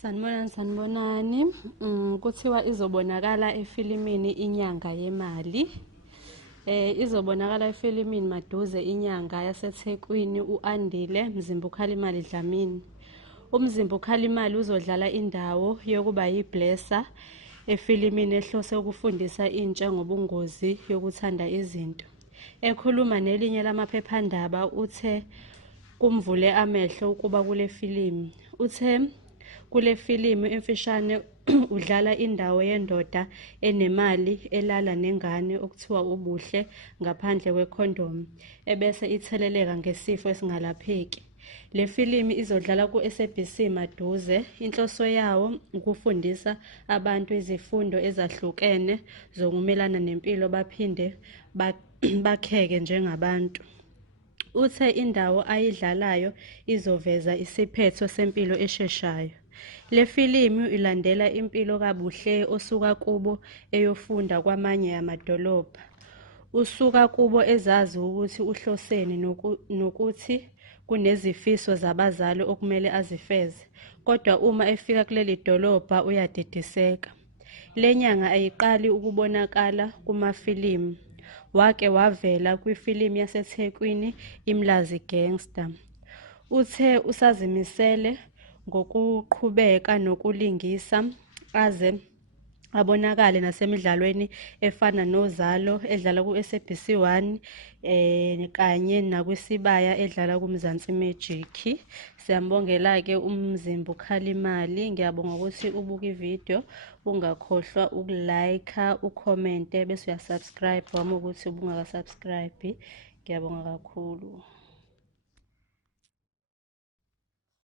Sanibonani. Kuthiwa izobonakala efilimini Inyanga Yemali. Izobonakala efilimini Maduze Inyanga yaseThekwini u-Andile Mzimba-Khalimali Dlamini. uMzimba-Khalimali uzodlala indawo yokuba yiBlesser efilimini ehlose ukufundisa intsha ngobungozi yokuthanda izinto. Ekhuluma nelinye lamaphephandaba uthe kumvule amehlo ukuba kule filimu. Uthe kule filimu emfishane udlala indawo yendoda enemali elala nengane okuthiwa ubuhle ngaphandle kwekhondomu ebese itheleleka ngesifo esingalapheki. Le filimu izodlala ku-SABC Maduze. Inhloso yawo ukufundisa abantu izifundo ezahlukene zokumelana nempilo baphinde bakheke njengabantu. Uthe indawo ayidlalayo izoveza isiphetho sempilo esheshayo. Le filimu ilandela impilo kaBuhle osuka kubo eyofunda kwamanye amadolobha. Usuka kubo ezazi ukuthi uhloseni nokuthi kunezifiso zabazali okumele azifeze. Kodwa uma efika kuleli dolobha uyadidiseka. Le nyanga ayiqali ukubonakala kumafilimu. Wake wavela kwifilimu yaseThekwini iMlazi Gangster. Uthe usazimisele ngokuqhubeka nokulingisa aze abonakale nasemidlalweni efana noZalo edlala ku-SABC 1 kanye nakwiSibaya edlala kuMzansi Magic. Siyambongela-ke uMzimba-Khalimali. Ngiyabonga ukuthi ubuka ividiyo, ungakhohlwa ukulike, ucommente bese uyasubscribe uma ukuthi ubungaka-subscribe. Ngiyabonga kakhulu.